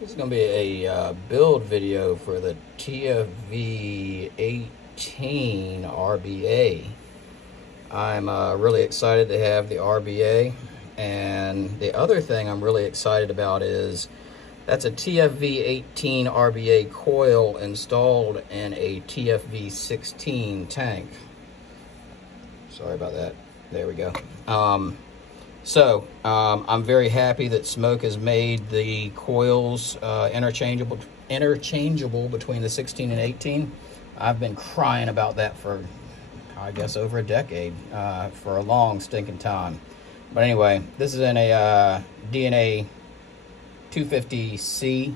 This is going to be a build video for the TFV18 RBA. I'm really excited to have the RBA, and the other thing I'm really excited about is that's a TFV18 RBA coil installed in a TFV16 tank. Sorry about that. There we go. I'm very happy that Smoke has made the coils interchangeable between the 16 and 18. I've been crying about that for, I guess, over a decade, for a long stinking time. But anyway, this is in a DNA 250C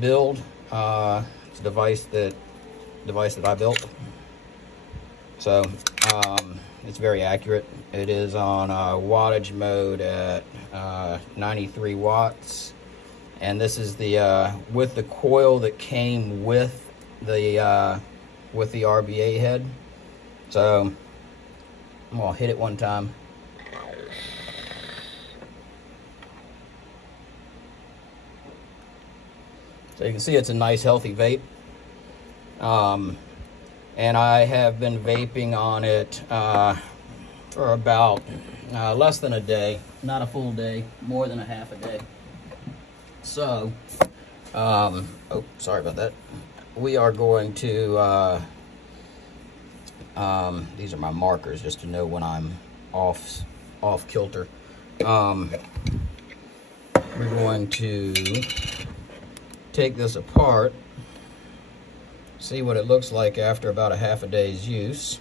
build. It's a device that I built. So it's very accurate. It is on wattage mode at 93 watts, and this is the with the coil that came with the RBA head. So I'm gonna hit it one time. So you can see it's a nice healthy vape. And I have been vaping on it for about less than a day, not a full day, more than a half a day. So, oh, sorry about that. We are going to, these are my markers just to know when I'm off kilter. We're going to take this apart, see what it looks like after about a half a day's use,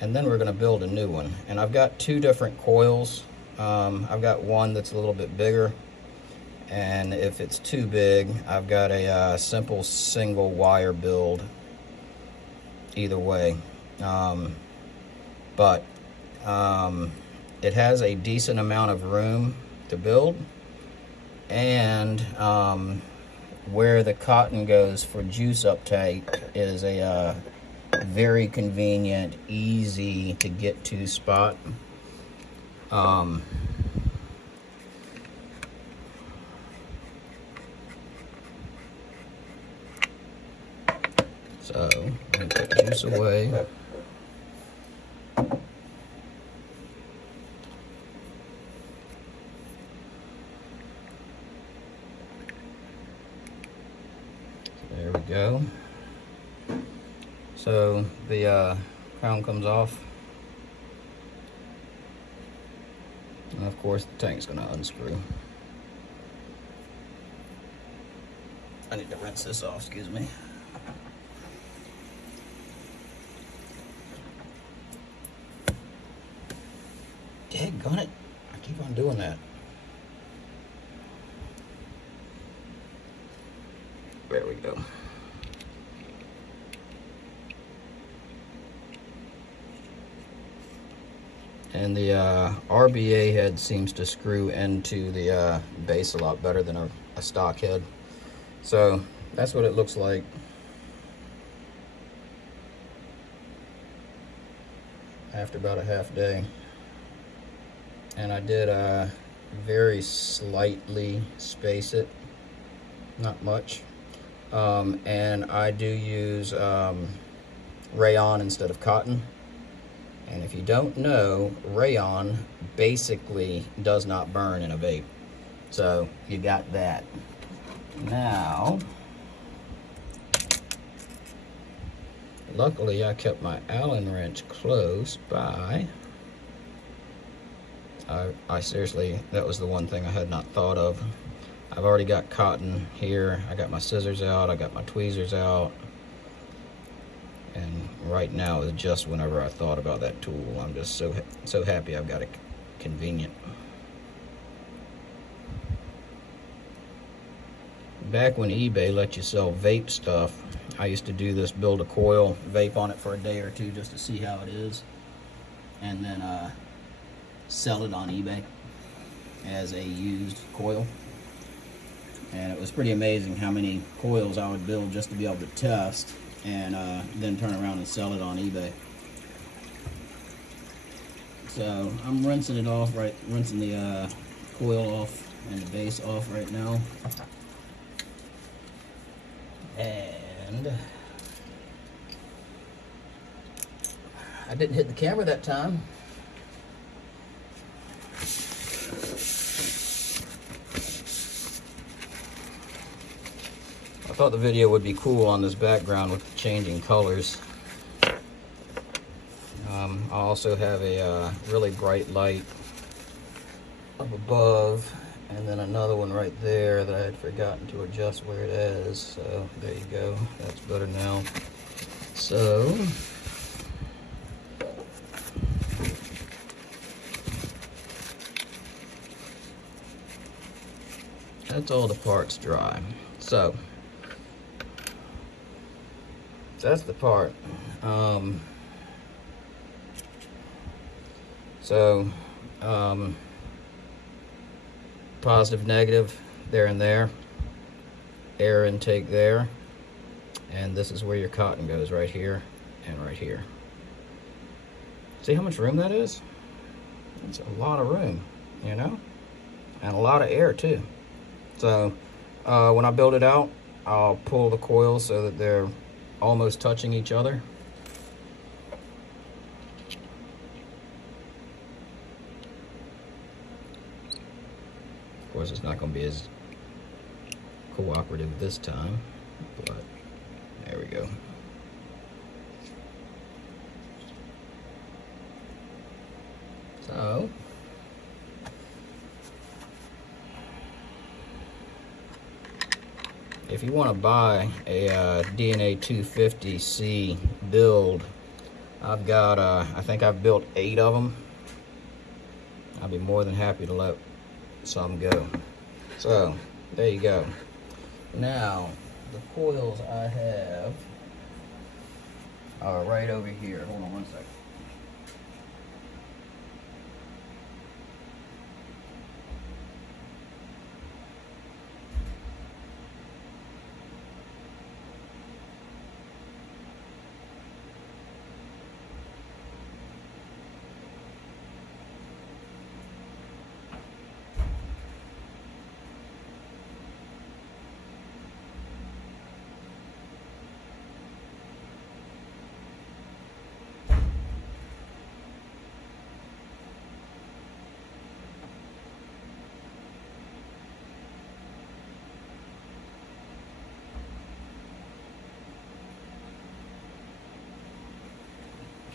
and then we're going to build a new one. And I've got two different coils. I've got one that's a little bit bigger, and if it's too big, I've got a simple single wire build either way. But it has a decent amount of room to build, and where the cotton goes for juice uptake is a very convenient, easy to get to spot. So I'm going to put juice away. There we go. So the crown comes off, and of course the tank's going to unscrew. I need to rinse this off, excuse me. Daggone it, I keep on doing that. There we go. And the RBA head seems to screw into the base a lot better than a stock head. So that's what it looks like. After about a half day. And I did very slightly space it, not much. And I do use rayon instead of cotton. And if you don't know, rayon basically does not burn in a vape. So you got that. Now, luckily I kept my Allen wrench close by. I seriously, that was the one thing I had not thought of. I've already got cotton here. I got my scissors out. I got my tweezers out. And right now is just whenever I thought about that tool. I'm just so happy I've got it convenient. Back when eBay let you sell vape stuff, I used to do this, build a coil, vape on it for a day or two just to see how it is, and then sell it on eBay as a used coil. And it was pretty amazing how many coils I would build just to be able to test, and then turn around and sell it on eBay. So I'm rinsing it off, rinsing the coil off and the base off right now. And I didn't hit the camera that time. I thought the video would be cool on this background with the changing colors. I also have a really bright light up above, and then another one right there that I had forgotten to adjust where it is. So there you go, that's better now. So that's all the parts dry. So that's the part. Positive, negative, there and there. Air intake there. And this is where your cotton goes, right here and right here. See how much room that is? It's a lot of room, you know? And a lot of air too. So when I build it out, I'll pull the coils so that they're almost touching each other. Of course, it's not going to be as cooperative this time, but there we go. So if you want to buy a DNA 250C build, I've got, I think I've built 8 of them. I'll be more than happy to let some go. So there you go. Now the coils I have are right over here. Hold on one second.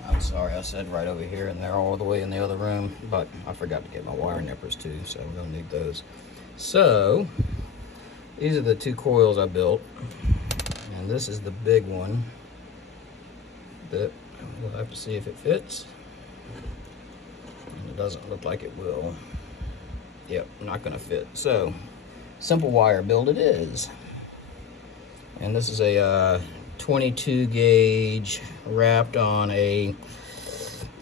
I'm sorry, I said right over here, and they're all the way in the other room, but I forgot to get my wire nippers too, so we're gonna need those. So these are the 2 coils I built, and this is the big one that we'll have to see if it fits. And it doesn't look like it will. Yep, not gonna fit. So simple wire build it is. And this is a 22 gauge wrapped on a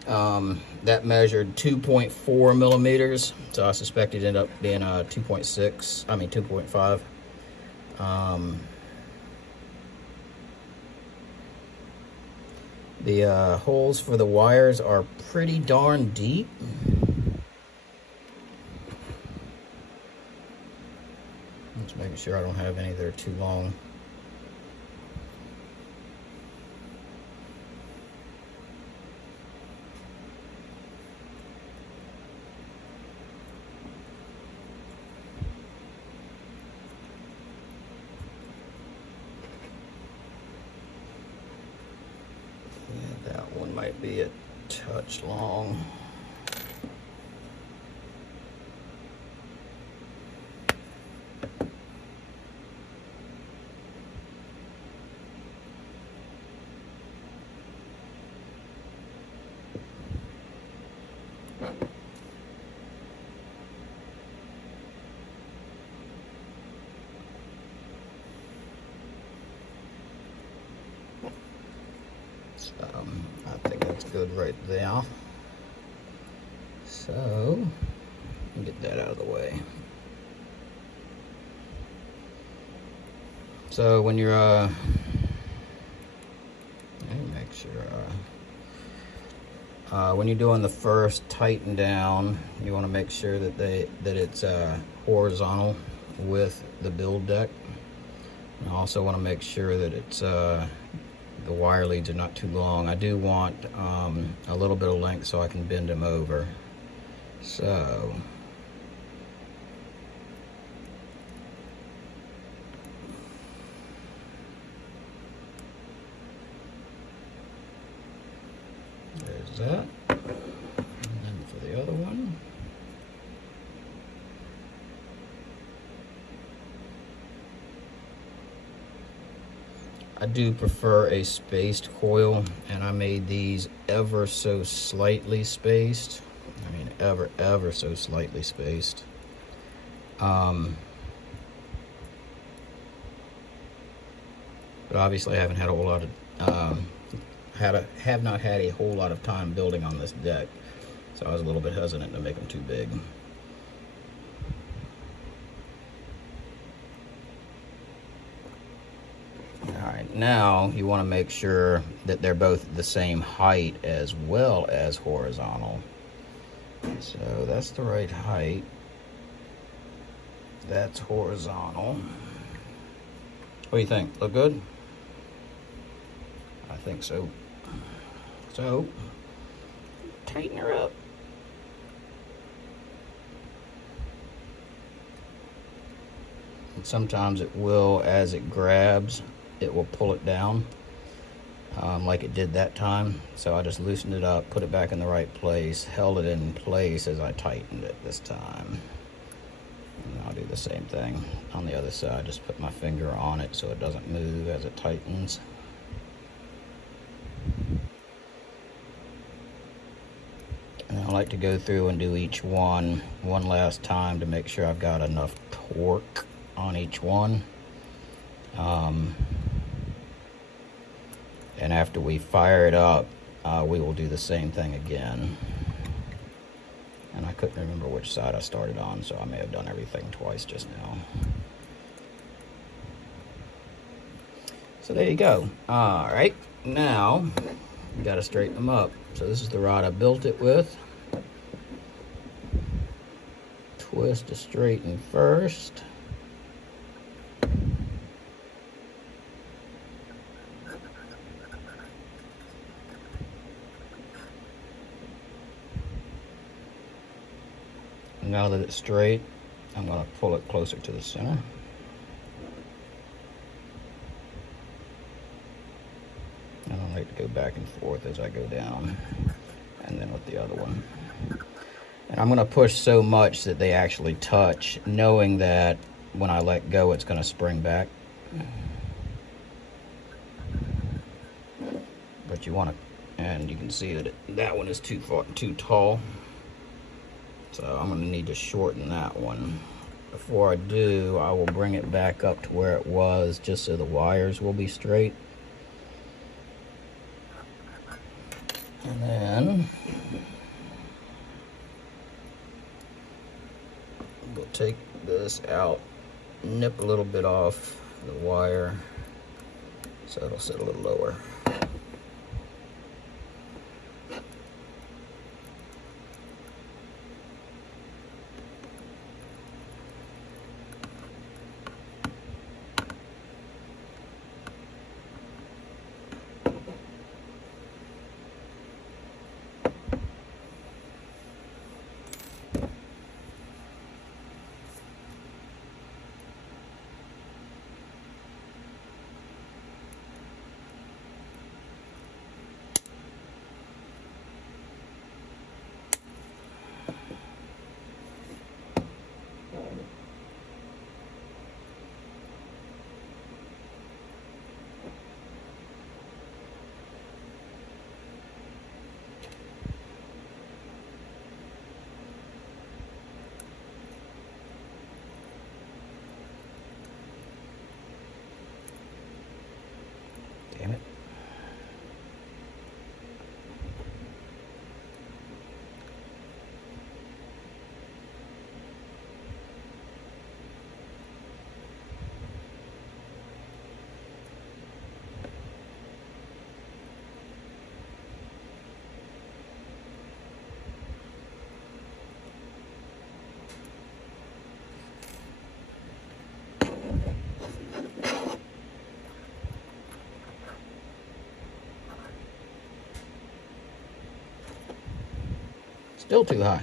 that measured 2.4 millimeters, so I suspect it ended up being a 2.5. The holes for the wires are pretty darn deep. Just making sure I don't have any that are too long. That one might be a touch long. I think that's good right there. So, get that out of the way. So when you're, let me make sure, When you're doing the first tighten down, you want to make sure that it's horizontal with the build deck. You also want to make sure that it's the wire leads are not too long. I do want a little bit of length so I can bend them over. So there's that. And then for the other one, I do prefer a spaced coil, and I made these ever so slightly spaced. I mean, ever so slightly spaced. But obviously I haven't had a whole lot of, have not had a whole lot of time building on this deck, so I was a little bit hesitant to make them too big. Alright, now you want to make sure that they're both the same height as well as horizontal. So that's the right height. That's horizontal. What do you think? Look good? I think so. So, tighten her up. And sometimes it will, as it grabs, it will pull it down, like it did that time. So I just loosened it up, put it back in the right place, held it in place as I tightened it this time. And I'll do the same thing on the other side. Just put my finger on it so it doesn't move as it tightens. And I like to go through and do each one last time to make sure I've got enough torque on each one. And after we fire it up, we will do the same thing again. And I couldn't remember which side I started on, so I may have done everything twice just now. So there you go. All right, now you got to straighten them up. So this is the rod I built it with. Twist to straighten first. Now that it's straight, I'm going to pull it closer to the center. I don't like to go back and forth as I go down, and then with the other one. And I'm going to push so much that they actually touch, knowing that when I let go, it's going to spring back. But you want to, and you can see that that one is too tall. So I'm going to need to shorten that one. Before I do, I will bring it back up to where it was, just so the wires will be straight. And then we'll take this out, nip a little bit off the wire so it'll sit a little lower. Still too high.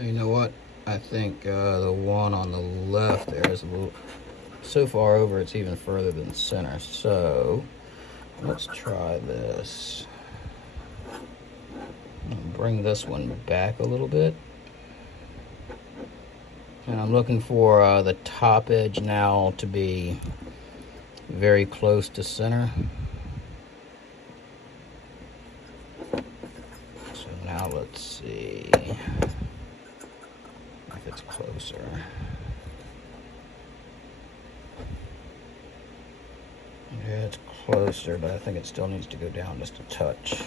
You know what? I think the one on the left there is a little so far over, it's even further than the center. So let's try this. Bring this one back a little bit. And I'm looking for the top edge now to be very close to center. So now let's see if it's closer. Yeah, it's closer, but I think it still needs to go down just a touch.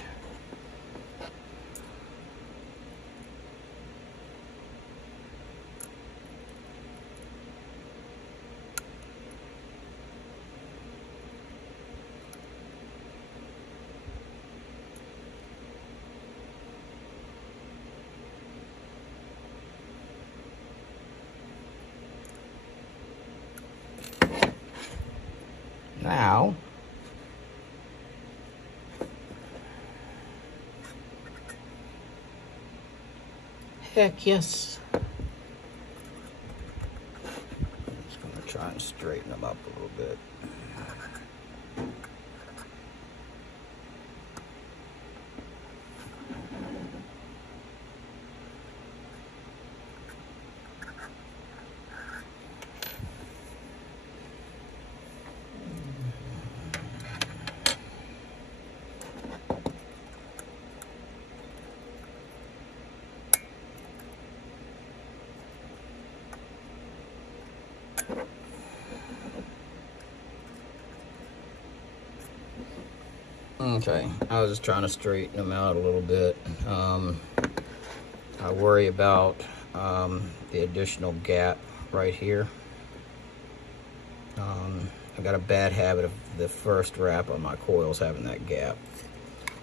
Now, heck yes. Just gonna try and straighten them up a little bit. Okay, I was just trying to straighten them out a little bit. I worry about the additional gap right here. I got a bad habit of the first wrap on my coils having that gap.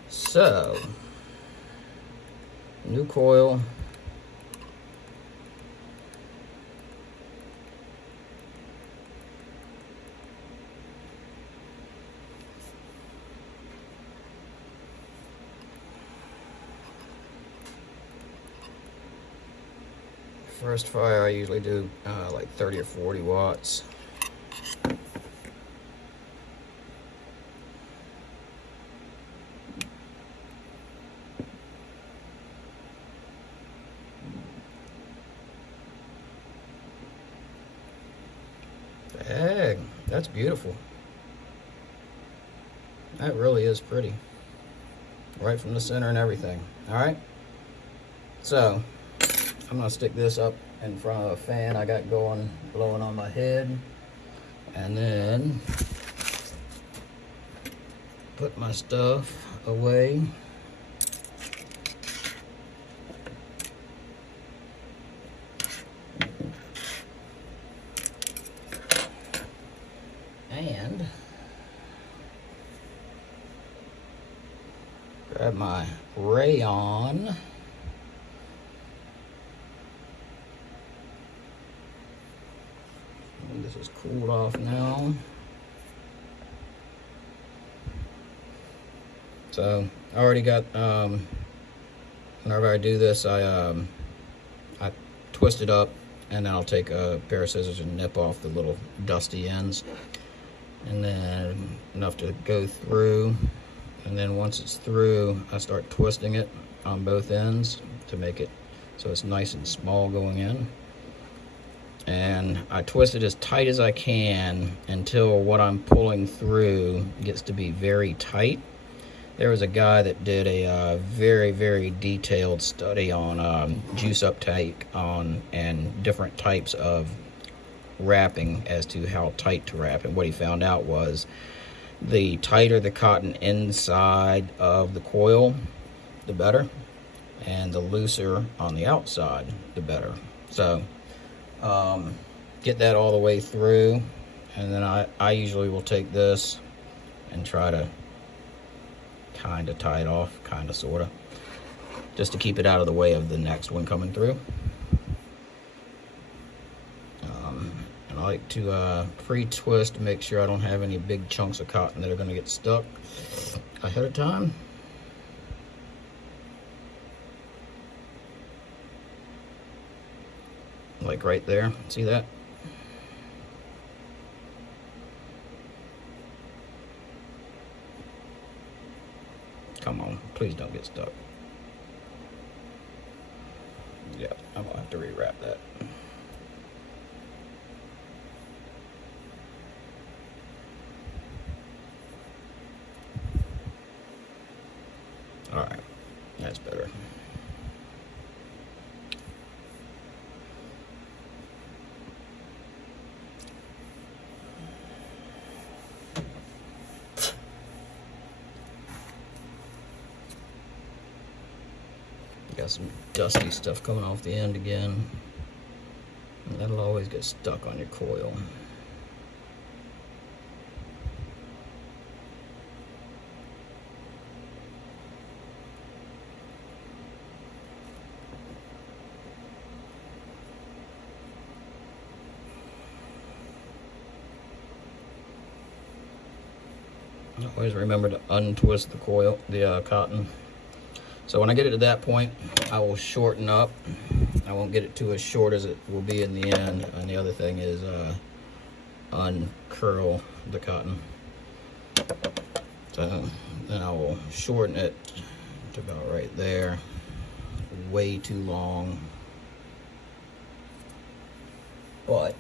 So, new coil. First fire I usually do like 30 or 40 watts. Dang, that's beautiful. That really is pretty. Right from the center and everything. Alright, so I'm gonna stick this up in front of a fan I got going, blowing on my head, and then put my stuff away. And grab my rayon. This is cooled off now. So I already got, whenever I do this, I twist it up, and then I'll take a pair of scissors and nip off the little dusty ends. And then enough to go through. And then once it's through, I start twisting it on both ends to make it so it's nice and small going in. And I twist it as tight as I can until what I'm pulling through gets to be very tight. There was a guy that did a very, very detailed study on juice uptake and different types of wrapping as to how tight to wrap. And what he found out was the tighter the cotton inside of the coil, the better, and the looser on the outside, the better. So get that all the way through, and then I usually will take this and try to kind of tie it off, kind of, sort of, just to keep it out of the way of the next one coming through. And I like to pre-twist to make sure I don't have any big chunks of cotton that are going to get stuck ahead of time. Like right there, see that? Come on, please don't get stuck. Yeah, I'm gonna have to rewrap that. All right, that's better. Got some dusty stuff coming off the end again. And that'll always get stuck on your coil. Always remember to untwist the coil, the cotton. So when I get it to that point, I will shorten up. I won't get it too as short as it will be in the end. And the other thing is uncurl the cotton. So then I will shorten it to about right there. Way too long, but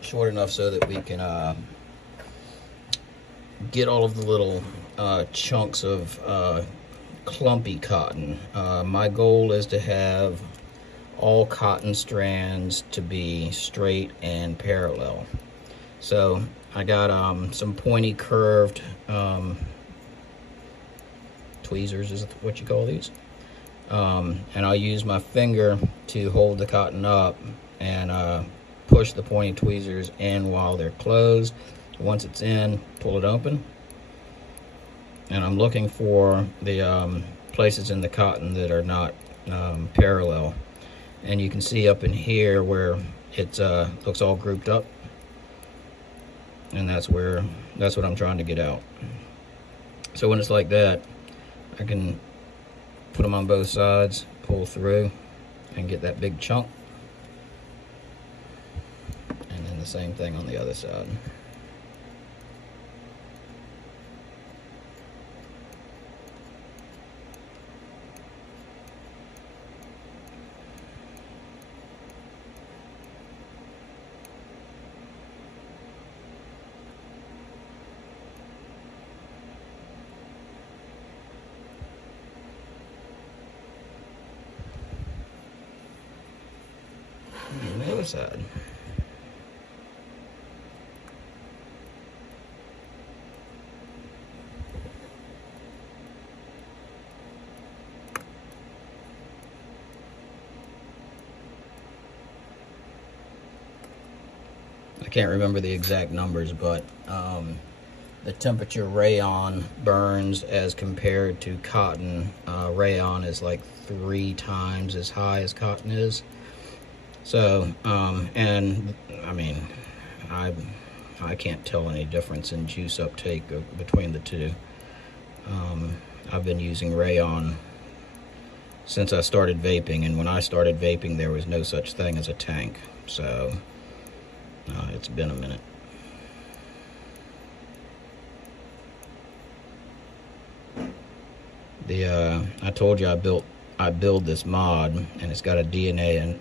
short enough so that we can get all of the little chunks of clumpy cotton. My goal is to have all cotton strands to be straight and parallel. So I got some pointy curved tweezers, is what you call these, and I'll use my finger to hold the cotton up and push the pointy tweezers in while they're closed. Once it's in, pull it open. And I'm looking for the places in the cotton that are not parallel. And you can see up in here where it looks all grouped up. And that's what I'm trying to get out. So when it's like that, I can put them on both sides, pull through, and get that big chunk. And then the same thing on the other side. On the other side. I can't remember the exact numbers, but the temperature rayon burns as compared to cotton. Rayon is like 3 times as high as cotton is. So, and I mean, I can't tell any difference in juice uptake between the two. I've been using rayon since I started vaping, and when I started vaping, there was no such thing as a tank. So, it's been a minute. I told you I build this mod, and it's got an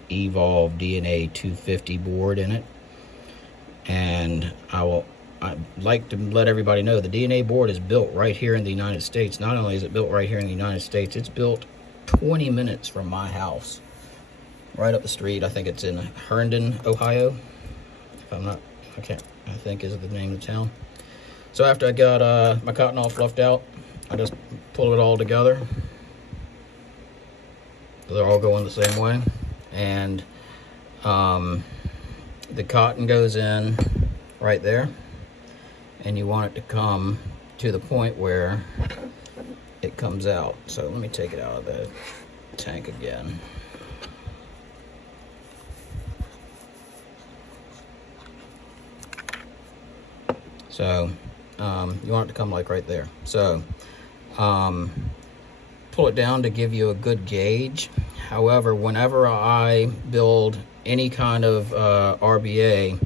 Evolve DNA 250 board in it. And I'd like to let everybody know the DNA board is built right here in the United States. Not only is it built right here in the United States, it's built 20 minutes from my house, right up the street. I think it's in Herndon, Ohio. If I'm not, I think is the name of the town. So after I got my cotton all fluffed out, I just pull it all together. They're all going the same way, and the cotton goes in right there, and you want it to come to the point where it comes out. So let me take it out of the tank again. So you want it to come like right there. So pull it down to give you a good gauge. However, whenever I build any kind of RBA,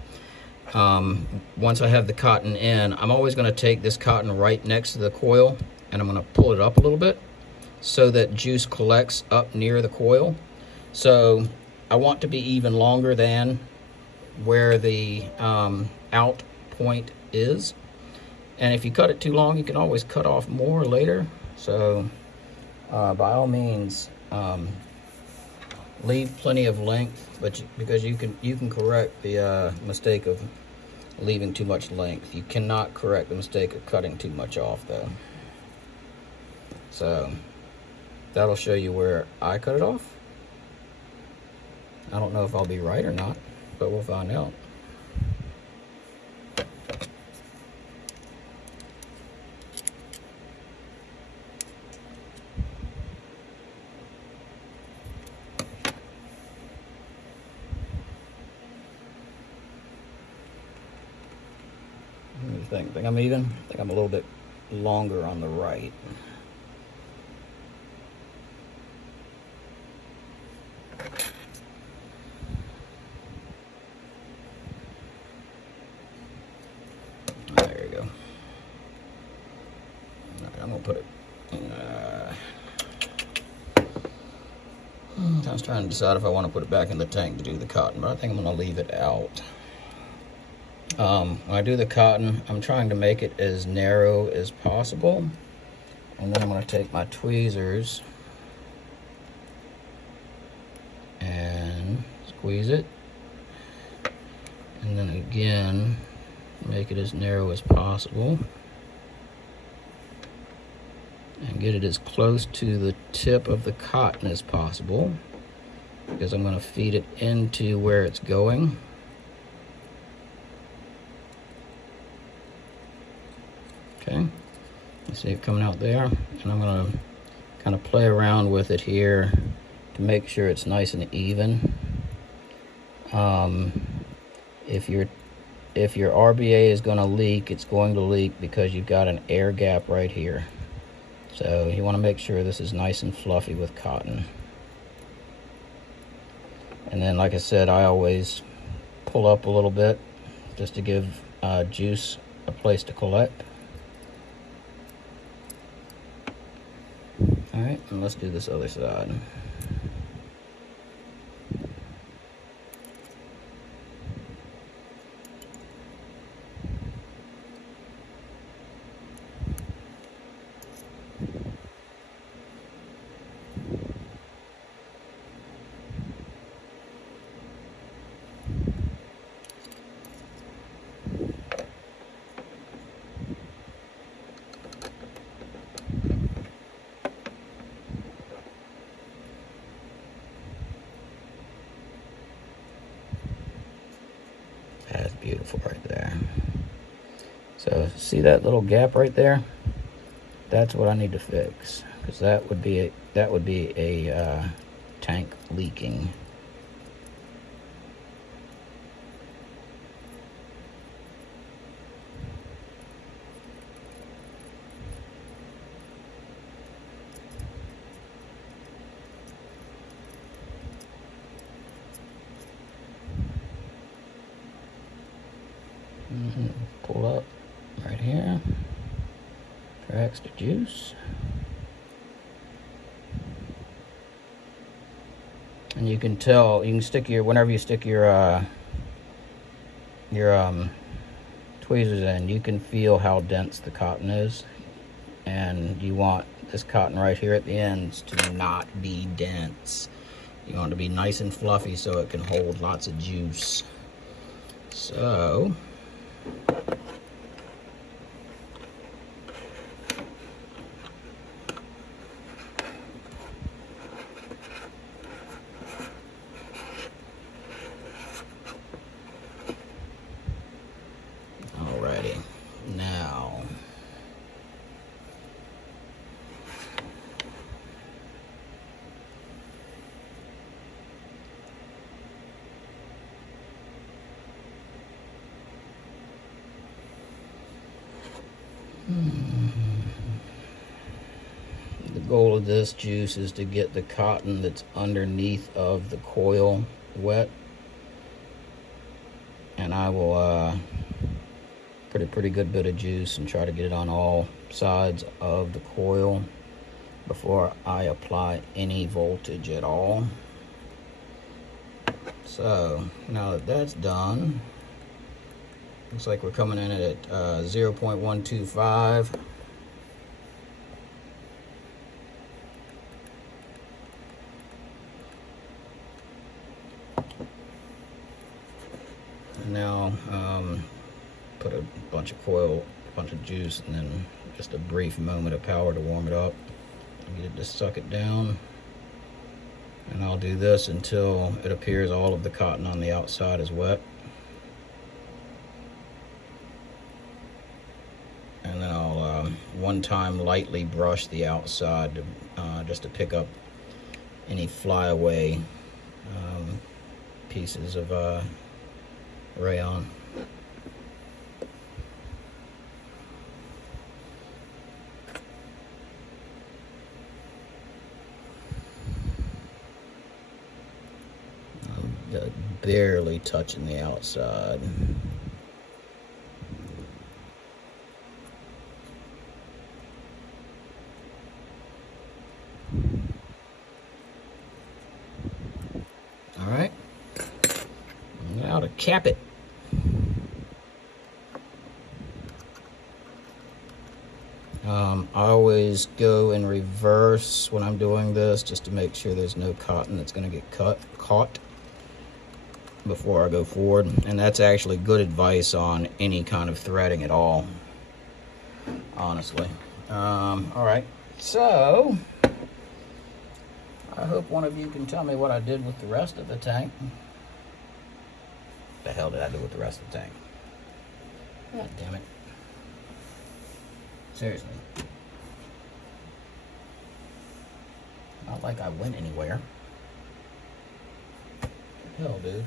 once I have the cotton in, I'm always going to take this cotton right next to the coil, and I'm going to pull it up a little bit so that juice collects up near the coil. So I want to be even longer than where the out point is. And if you cut it too long, you can always cut off more later. So by all means, leave plenty of length, but because you can correct the mistake of leaving too much length. You cannot correct the mistake of cutting too much off, though. So that'll show you where I cut it off. I don't know if I'll be right or not, but we'll find out. Think I'm even? I think I'm a little bit longer on the right. There you go. All right, I'm gonna put it in, I was trying to decide if I want to put it back in the tank to do the cotton, but I think I'm gonna leave it out. When I do the cotton, I'm trying to make it as narrow as possible. And then I'm going to take my tweezers and squeeze it. And then again, make it as narrow as possible. And get it as close to the tip of the cotton as possible, because I'm going to feed it into where it's going. Okay, you see it coming out there, and I'm going to kind of play around with it here to make sure it's nice and even. If your RBA is going to leak, it's going to leak because you've got an air gap right here. So you want to make sure this is nice and fluffy with cotton. And then, like I said, I always pull up a little bit just to give juice a place to collect. All right, and let's do this other side. That's beautiful right there. So see that little gap right there? That's what I need to fix, because that would be a tank leaking. Pull up right here, for extra juice, and you can tell. You can stick your, whenever you stick your tweezers in, you can feel how dense the cotton is, and you want this cotton right here at the ends to not be dense. You want it to be nice and fluffy so it can hold lots of juice. So alrighty, now goal of this juice is to get the cotton that's underneath of the coil wet, and I will put a pretty good bit of juice and try to get it on all sides of the coil before I apply any voltage at all. So now that that's done, looks like we're coming in at 0.125. And now put a bunch of juice, and then just a brief moment of power to warm it up. Get it to suck it down. And I'll do this until it appears all of the cotton on the outside is wet. And then I'll one time lightly brush the outside to, just to pick up any flyaway pieces of rayon. Barely touching the outside. All right, now to cap it. I always go in reverse when I'm doing this, just to make sure there's no cotton that's going to get caught before I go forward. And that's actually good advice on any kind of threading at all, honestly. All right, so I hope one of you can tell me what I did with the rest of the tank. What the hell did I do with the rest of the tank? God damn it. Seriously. Not like I went anywhere. What the hell, dude?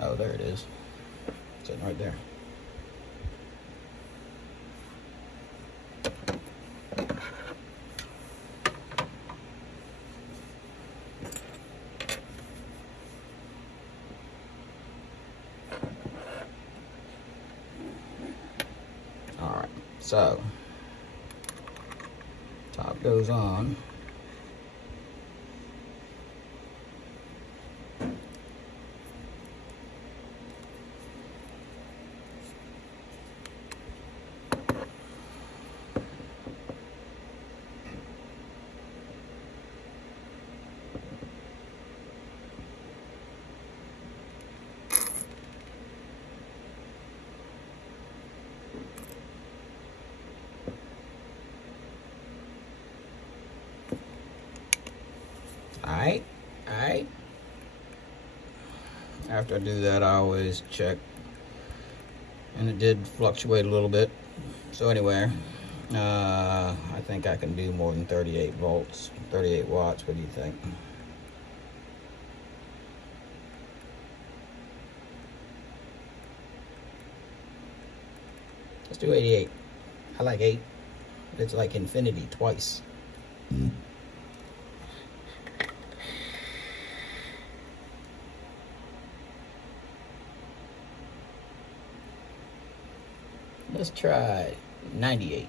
Oh, there it is. Sitting right there. All right, so top goes on. All right. After I do that, I always check, and it did fluctuate a little bit. So anyway, I think I can do more than 38 volts, 38 watts. What do you think? Let's do 88. I like 8. It's like infinity twice. Let's try 98.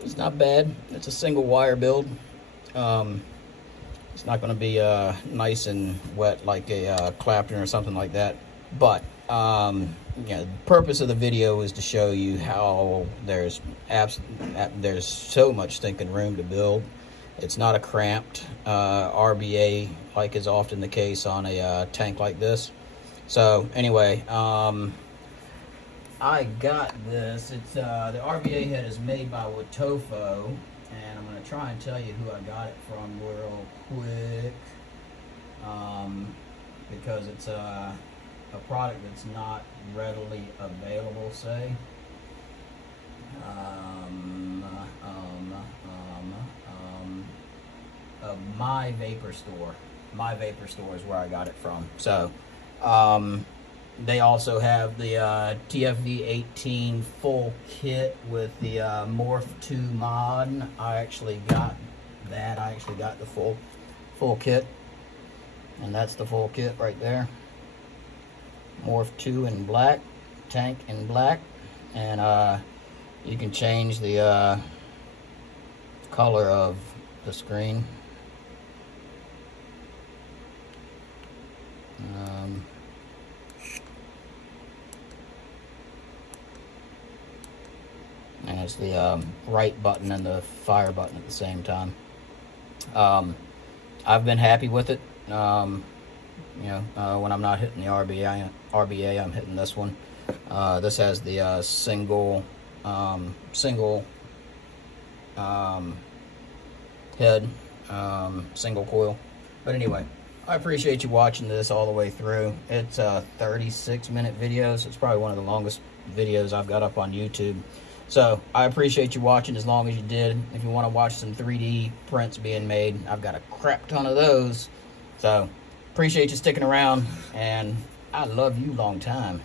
It's not bad. It's a single wire build. It's not going to be nice and wet like a Clapton or something like that. But yeah, the purpose of the video is to show you how there's so much stinking room to build. It's not a cramped RBA like is often the case on a tank like this. So anyway, I got this. It's the RBA head is made by Watofo, and I'm going to try and tell you who I got it from real quick, because it's a product that's not readily available, say. My Vapor Store. My Vapor Store is where I got it from. So, they also have the TFV18 full kit with the Morph 2 mod. I actually got that. I actually got the full kit. And that's the full kit right there. Morph 2 in black, tank in black. And you can change the color of the screen. And it's the right button and the fire button at the same time. I've been happy with it. You know, when I'm not hitting the RBA, I'm hitting this one. This has the single head, single coil. But anyway, I appreciate you watching this all the way through. It's a 36-minute video, so it's probably one of the longest videos I've got up on YouTube. So I appreciate you watching as long as you did. If you want to watch some 3D prints being made, I've got a crap ton of those. So appreciate you sticking around, and I love you long time.